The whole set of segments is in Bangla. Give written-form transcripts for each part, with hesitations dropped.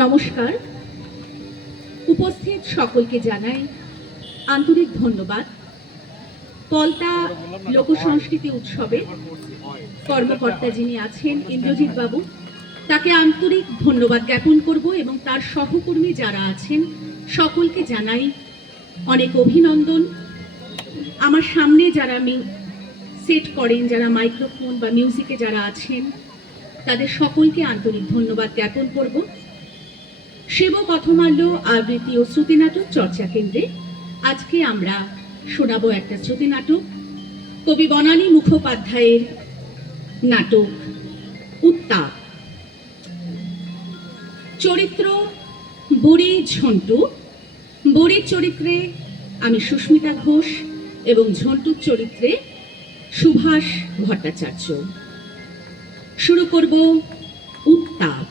নমস্কার। উপস্থিত সকলকে জানাই আন্তরিক ধন্যবাদ। পলতা লোকসংস্কৃতি উৎসবে কর্মকর্তা যিনি আছেন ইন্দ্রজিৎ বাবু, তাকে আন্তরিক ধন্যবাদ জ্ঞাপন করব এবং তার সহকর্মী যারা আছেন সকলকে জানাই অনেক অভিনন্দন। আমার সামনে যারা সেট করেন, যারা মাইক্রোফোন বা মিউজিকে যারা আছেন, তাদের সকলকে আন্তরিক ধন্যবাদ জ্ঞাপন করব। শিব কথমাল্য আবৃত্তি ও শ্রুতি নাটক চর্চা কেন্দ্রে আজকে আমরা শোনাবো একটা শ্রুতি নাটক, কবি বনানী মুখোপাধ্যায়ের নাটক উত্তাপ। চরিত্র বুড়ি ঝন্টু। বুড়ির চরিত্রে আমি সুস্মিতা ঘোষ এবং ঝন্টুর চরিত্রে সুভাষ ভট্টাচার্য। শুরু করব উত্তাপ।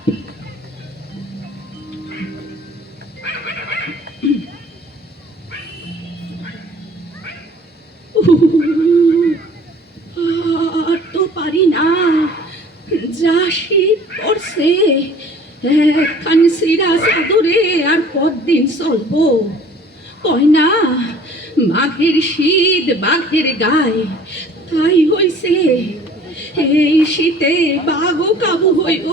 আর তো পারি না, যা শীত পড়ছে, একখান সিরা চাদরে আর কতদিন চলবো? কয় না মাঘের শীত বাঘের গায়ে, তাই হইছে এই শীতে বাঘও কাবু হইব।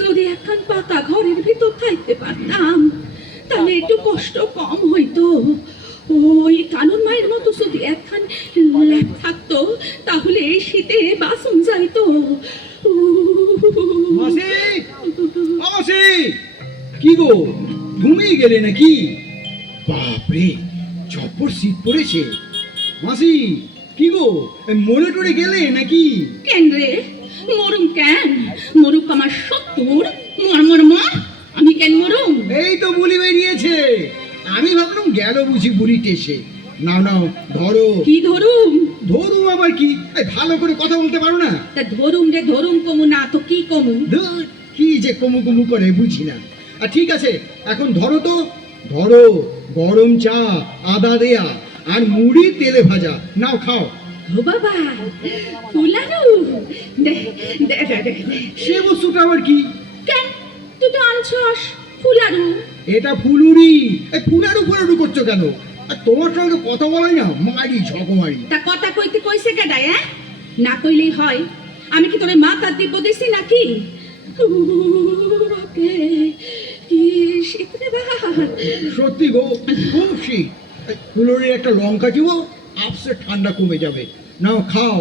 যদি একখান পাকা ঘরের ভিতর থাকতে পারতাম তাহলে একটু কষ্ট কম হইতো। ওই কানুন মায়ের মতো যদি একখান ল্যাপ থাকতো তাহলে এই শীতে বাসন যাইতো। কি গো, ঘুমিয়ে গেলে নাকি? বাপরে, চপ্পর শীত পড়েছে। মাসি, কি গো, মরে টরে গেলে নাকি? কেন রে মরুম? কেন মরুক আমার শত্রুর? মর মর মর, আমি কেন মরুম? এই তো বুলি বেরিয়েছে, আমি ভাবলাম গেল বুঝি বুড়ি টেসে। নাও নাও ধরো। কি ধরুম? ধরুম আবার কি? ভালো করে কথা বলতে পারো না? তা ধরুম রে, ধরুম কমু না তো কি কমু? ধুর, কি যে কমু কমু করে বুঝি না। আর ঠিক আছে, এখন ধরো তো, ধরো। গরম চা, আদা দেয়া আর মুড়ি তেলে ভাজা, নাও খাও। ও বাবা, ফুলারু, দে দে দে দে। সে বস্তুটা আবার কি? কেন তুই তো আনছস ফুলারু? এটা ফুলুরি। ফুলারু ফুলারু করছো কেন? আর তোমার সঙ্গে কথা বলাই না, মারি ঝকমারি। তা কথা কইতে কইছে কেডা? না কইলেই হয়? আমি কি তোরে মাথা দিব দিছি নাকি? কি শীত রে বা! সত্যি গো, খুব শীত। ফুলুরির একটা লঙ্কা দিব, আপসে ঠান্ডা কমে যাবে। নাও খাও।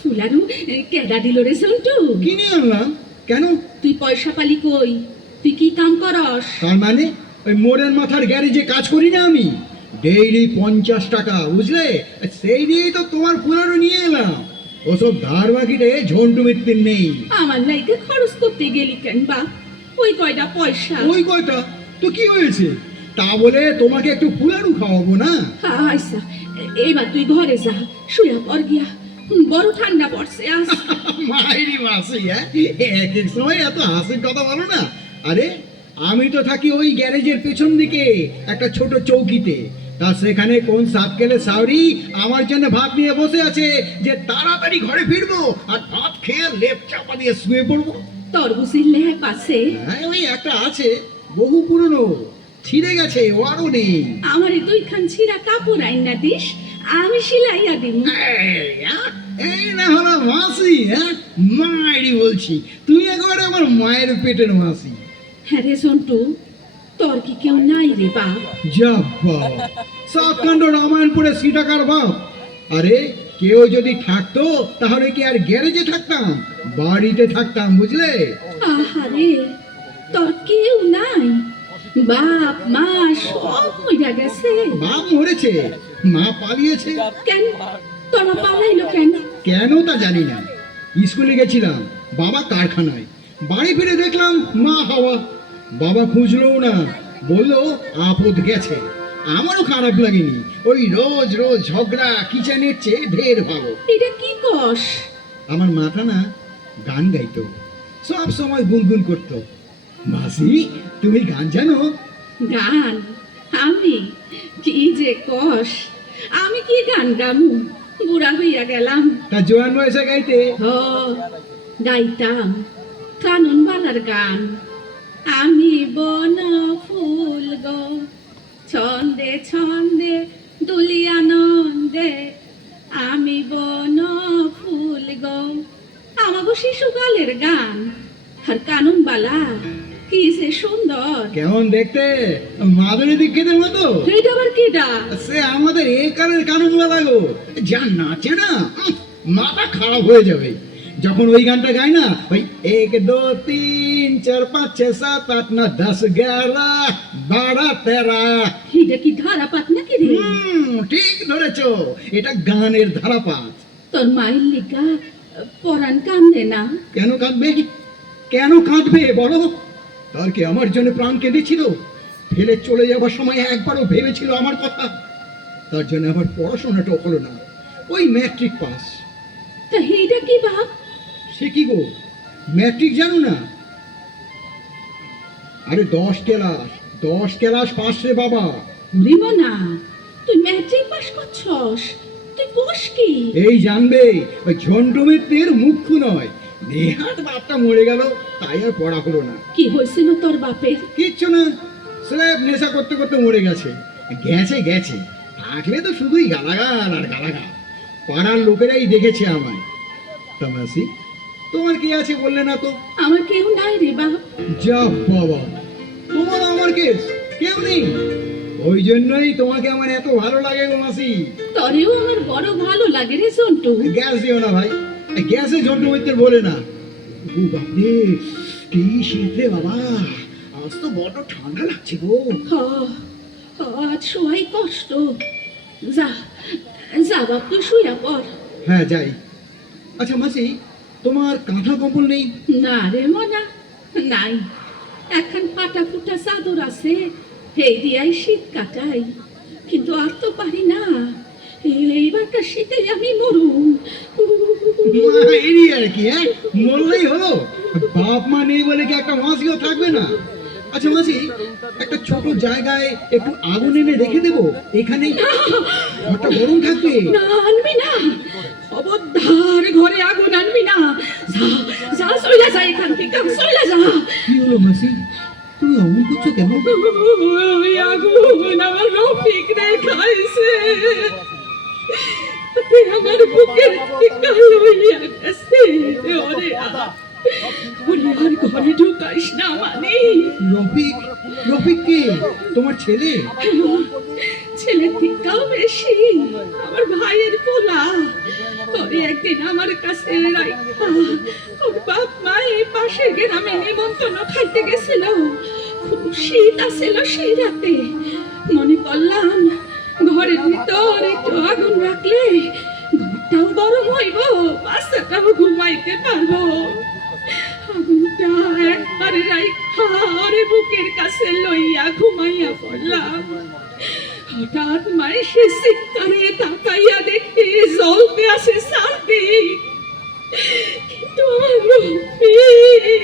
ফুলারু কেডা দিল রে সন্টু? কিনে আনলাম। কেন? তুই পয়সা পালি কই? তুই কি কাম করস? তার মানে ওই মোড়ের মাথার গ্যারেজে কাজ করি না আমি? ডেইলি 50 টাকা, বুঝলে? সেই দিয়েই তো তোমার ফুলারু নিয়ে এলাম। ওসব ধার বাকিতে ঝন্টু মিত্তির নেই। আমার লাইকে খরচ করতে গেলি কেন বা? ওই কয়টা পয়সা। ওই কয়টা তো কি হয়েছে? তা বলে তোমাকে একটু ফুলারু খাওয়াবো না? আচ্ছা, এবার তুই ঘরে যা, শুয়া পর গিয়া, বড় ঠান্ডা পড়ছে আজ। মাইরি মাসি, এক এক সময় এত হাসির কথা বলো না। আরে আমি তো থাকি ওই গ্যারেজের পেছন দিকে একটা ছোট চৌকিতে। তা সেখানে কোন সাপকেলে সাউরি আমার জন্য ভাত নিয়ে বসে আছে যে তাড়াতাড়ি ঘরে ফিরবো আর ভাত খেয়ে লেপ চাপা দিয়ে শুয়ে পড়বো। তরবুজের লেপ আছে? হ্যাঁ, ওই একটা আছে, বহু পুরনো, ছিঁড়ে গেছে, ও আরো নেই। আমারে দুইখান ছিঁড়া কাপড় আইনা দিস, আমি সিলাইয়া দিব। এই না হলো মাসি, মায়েরই বলছি, তুই একবারে আমার মায়ের পেটের মাসি। হ্যাঁ রে সন্টু, তোর কি কেউ নাই রে বা? যা বাবা, সাতকাণ্ড রামায়ণ পড়ে সিটাকার বাপ। আরে কেউ যদি থাকতো তাহলে কি আর গ্যারেজে থাকতাম? বাড়িতে থাকতাম, বুঝলে? আহারে, তোর কেউ নাই? বাপ মা সব মইরা গেছে? বাপ মরেছে, মা পালিয়েছে। কেন? তোর মা পালাইলো কেন? কেন তা জানি না। স্কুলে গেছিলাম, বাবা কারখানায়। বাড়ি ফিরে দেখলাম মা হাওয়া। বাবা খুঁজলোও না, বললো আপদ গেছে। আমারও খারাপ লাগেনি। ওই রোজ রোজ ঝগড়া কিচেনের চেয়ে ঢের ভালো। এটা কি কস? আমার মাথা না গান গাইতো, সব সময় গুনগুন করতো। মাসি, তুমি গান জানো? গান? আমি? কি যে কস, আমি কি গান গামু? বুড়া হইয়া গেলাম। তা জোয়ান বয়সে গাইতে? হ, গাইতাম। কাননবালার গান। আমি বন ফুল গো ছন্দে ছন্দে দুলিয়ানন্দে, আমি বন ফুল গো। আমাগো শিশুকালের গান। আর কাননবালা কি যে সুন্দর। কেমন দেখতে, মাধুরী দীক্ষিতের মতো। এইটা আবার কিডা? সে আমাদের এই কালের কাননওয়ালা গো, যা নাচে না, মাথা খারাপ হয়ে যাবে যখন ওই গানটা গায় না। ওই 1 2 3 4 5 6 7 8 9 10 11 12 13। এইটা কি ধারাপাত নাকি রে? ঠিক ধরেছো, এটা গানের ধারাপাত। তোর মায়ের লিগা পরাণ কান্দে না? কেন কাঁদবে, কেন কাঁদবে বলো? তার কি আমার জন্য প্রাণ কেঁদেছিল? ফেলে চলে যাবার সময় একবারও ভেবেছিল আমার কথা? তার জন্য আমার পড়াশোনাটাও হলো না, ওই ম্যাট্রিক পাস। তা এইটা কি বাপ? সে কি গো, ম্যাট্রিক জানো না? আরে 10 ক্লাস পাস রে বাবা। উড়িব না, তুই ম্যাট্রিক পাস করছস? তুই কোষ কি? এই জানবে, ওই ঝন্টু মিত্রের মুখ্য নয়, নেহাত বাপটা মরে গেল, তাই আর পড়া হলো না। কি হয়েছিল তোর বাপের? কিচ্ছু না, স্ল্যাব নেশা করতে করতে মরে গেছে। গেছে গেছে, থাকলে তো শুধুই গালাগাল আর গালাগাল। পাড়ার লোকেরাই দেখেছে আমায়। তা মাসি, তোমার কি আছে বললে না তো? আমার কেউ নাই রে বাপ। যা বাবা, তোমার আমার কেস কেউ নেই। ওই জন্যই তোমাকে আমার এত ভালো লাগে গো মাসি। তরেও আমার বড় ভালো লাগে রে সন্টু। গ্যাস দিও না ভাই, গ্যাসে ঝন্টু মিত্রের বলে না। ও বাপরে, কি শীত রে বাবা, আজ তো বড় ঠান্ডা লাগছে গো। আজ সবাই কষ্ট। যা যা বাপ, তুই শুয়া পড়। হ্যাঁ যাই। আচ্ছা মাসি, তোমার কাঁথা কম্বল নেই? না রে মনা, নাই। এখন ফাটা ফুটা চাদর আছে, এই দিয়াই শীত কাটাই। কিন্তু আর তো পারি না, এইবারটা শীতে আমি মরুম। এরই আর কি, হ্যাঁ, মরলেই হলো। বাপ মা নেই বলে কি একটা মাসিও থাকবে না? আচ্ছা মাসি, একটা ছোট জায়গায় একটু আগুন এনে রেখে দেবো, এখানেই ঘরটা গরম থাকবে। না, আনবি না, খবরদার ঘরে আগুন আনবি না। যা যা, চলে যা এখান থেকে, চলে যা। কি হলো মাসি, তুমি অমন করছো কেন? ওই আগুন আমার রফিক রে খাইছে। তুই আমার বুকের টিকা লইয়া গেছে। ওরে ওরে, আর ঘরে ঢুকাইস না মানে। রফিক? রফিক কে, তোমার ছেলে? ছেলের থেকেও বেশি আমার ভাইয়ের পোলা। তোরে একদিন আমার কাছে রাইখা ওর বাপ মা এই পাশের গ্রামে নিমন্ত্রণ খাইতে গেছিল। খুব শীত আসছিল সেই রাতে। মনে করলাম ঘরের ভিতর একটু আগুন রাখলে ঘরটাও গরম হইব, বাচ্চাটাও ঘুমাইতে পারবো। আগুনটা একবারে রাইখা ওরে বুকের কাছে লইয়া ঘুমাইয়া পড়লাম। হঠাৎ মাইসে চিৎকারে তাকাইয়া দেখি জ্বলতে আসে চারদিক। কিন্তু আমার রফিক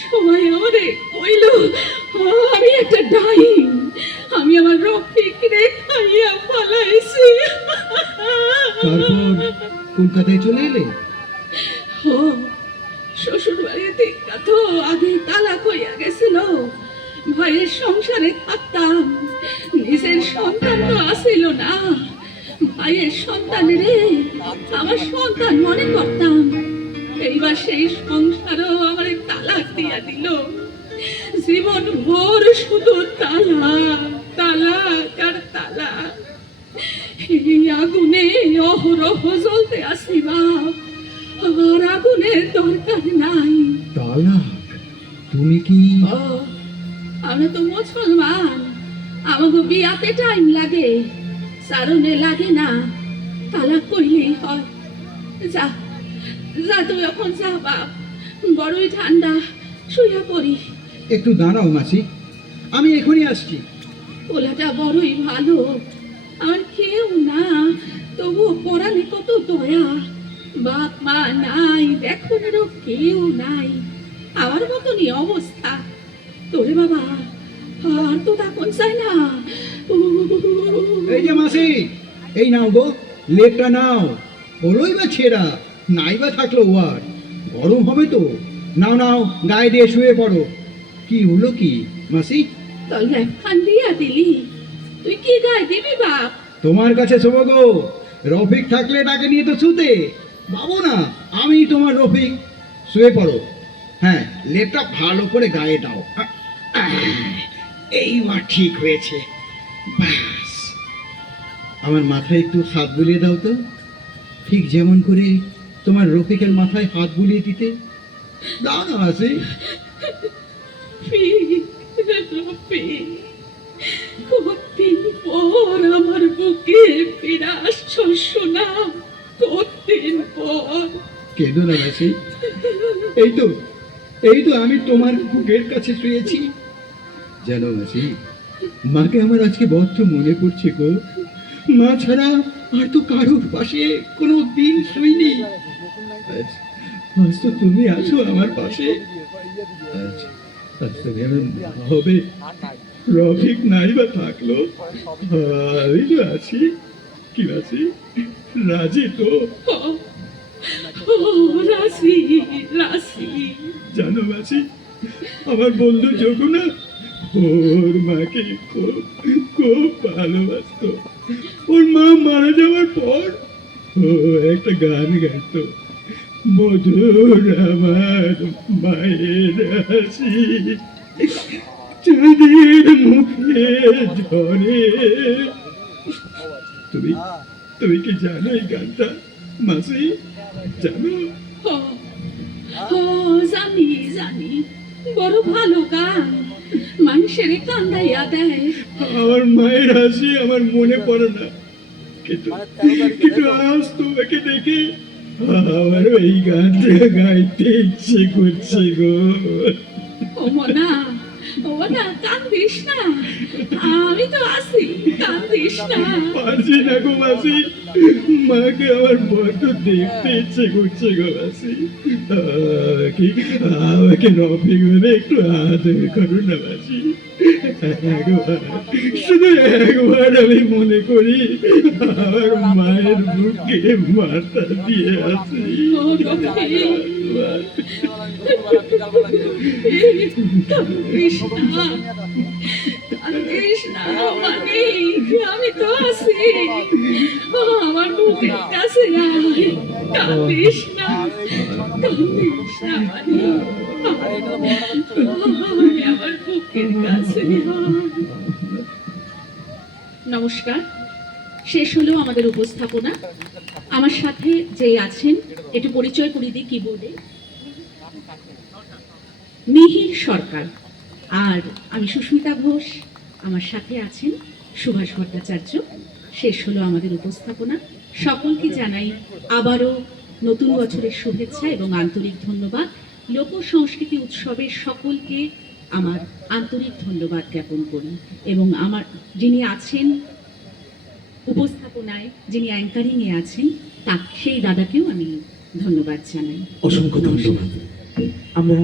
সবাই আমারে কইল আমি একটা ডাইন, আমি আমার রফিক রে খাইয়া পালাইছি। তারপর কলকাতায় চলে এলে? শ্বশুর বাড়িতে তো আগে তালাক হইয়া গেছিল। ভাইয়ের সংসারে থাকতাম, নিজের সন্তান তো আসিল না। ভাইয়ের সন্তানেরে আমার সন্তান মনে করতাম। এইবার সেই সংসারও আমার তালাক দিয়া দিল। জীবন ভোর শুধু তালাক তালাক আর তালাক। এই আগুনে অহরহ জ্বলতে আসি বাপ, আমার আগুনের দরকার নাই। তালাক? তুমি কি? আমরা তো মুসলমান, আমাকে বিয়াতে টাইম লাগে, সারণে লাগে না, তালাক কইলেই হয়। যা যা, তুই এখন যা বাপ, বড়ই ঠান্ডা, শুয়ে পড়ি। একটু দাঁড়াও মাসি, আমি এখনই আসছি। পোলাটা বড়ই ভালো, আমার কেউ না, তবুও পরাণে কত দয়া। বাপ মা নাই, দেখনেরও কেউ নাই, আমার মতনই অবস্থা। তোরে বাবা আর তো তখন চাই না। এই যে মাসি, এই নাও গো, লেপটা নাও। হলোই বা ছেঁড়া, নাই বা থাকলো ওয়ার, গরম হবে তো, নাও নাও গায়ে দিয়ে শুয়ে পড়ো। কি হলো কি মাসি? তলে ফান দিয়া দিলি, তুই কি গায়ে দিবি বাপ? তোমার কাছে শোবো গো। রফিক থাকলে তাকে নিয়ে তো শুতে পাবো না। আমি তোমার রফিক। শুয়ে পড়ো। হ্যাঁ, লেপটা ভালো করে গায়ে দাও। এইবার ঠিক হয়েছে। ব্যাস, আমার মাথায় একটু হাত বুলিয়ে দাও তো, ঠিক যেমন করে তোমার রফিকের মাথায় হাত বুলিয়ে দিতে। দাও না মাসি। কতদিন পর আমার বুকে ফিরে আসছো সোনা, কতদিন পর। কেঁদো না মাসি। এই তো আমি তোমার বুকের কাছে শুয়েছি। জানো মাসি, মাকে আমার আজকে বড্ড মনে পড়ছে গো। মা ছাড়া আর তো কারোর পাশে কোনো দিন শুইনি। আজ তো তুমি আছো আমার পাশে। আজ তুমি আমার মা হবে। রফিক নাই বা থাকলো, আমি তো আছি। কি আছি, রাজি তো? রাশি রাশি। জানো মাসি, আমার বন্ধু যোগুনা ওর মাকে খুব খুব ভালোবাসতো। ওর মা মারা যাওয়ার পর ও একটা গান গাইতো, মধুর আমার মায়ের হাসি, চাঁদের মুখে ঝরে। তুমি তুমি কি জানো এই গানটা মাসি? জানো? জানি জানি, বড় ভালো গান, মানুষের কান্দাইয়া দেয়। আমার মায়ের হাসি আমার মনে পড়ে না, কিন্তু কিন্তু আজ তোমাকে দেখে আমার ওই গানটা গাইতে ইচ্ছে করছে গো। ও মনা, ও মনা, কান্দিস না, আমি তো আছি, কান্দিস না। পারছি না গো মাসি, মাকে আমার বড্ড দেখতে ইচ্ছে করছে গো মাসি। আমাকে রফিক বলে একটু আদর করো না মাসি। একবার, শুধু একবার আমি মনে করি আমার মায়ের বুকে মাথা দিয়ে আছি। ও রফিক, কান্দিস না, কান্দিস না মানিক, আমি তো আছি, আমার বুকের কাছে আয়, কান্দিস না, কান্দিস না মানিক, আমার বুকের কাছে আয়। নমস্কার, শেষ হলো আমাদের উপস্থাপনা। আমার সাথে যে আছেন একটু পরিচয় করিয়ে দিই কিবোর্ডে, মিহির সরকার, আর আমি সুস্মিতা ঘোষ। আমার সাথে আছেন সুভাষ ভট্টাচার্য। শেষ হলো আমাদের উপস্থাপনা। সকলকে জানাই আবারও নতুন বছরের শুভেচ্ছা এবং আন্তরিক ধন্যবাদ। লোক সংস্কৃতি উৎসবের সকলকে আমার আন্তরিক ধন্যবাদ জ্ঞাপন করি, এবং আমার যিনি আছেন উপস্থাপনায়, যিনি অ্যাঙ্কারিংয়ে আছেন, সেই দাদাকেও আমি ধন্যবাদ জানাই। অসংখ্য ধন্যবাদ। আমরা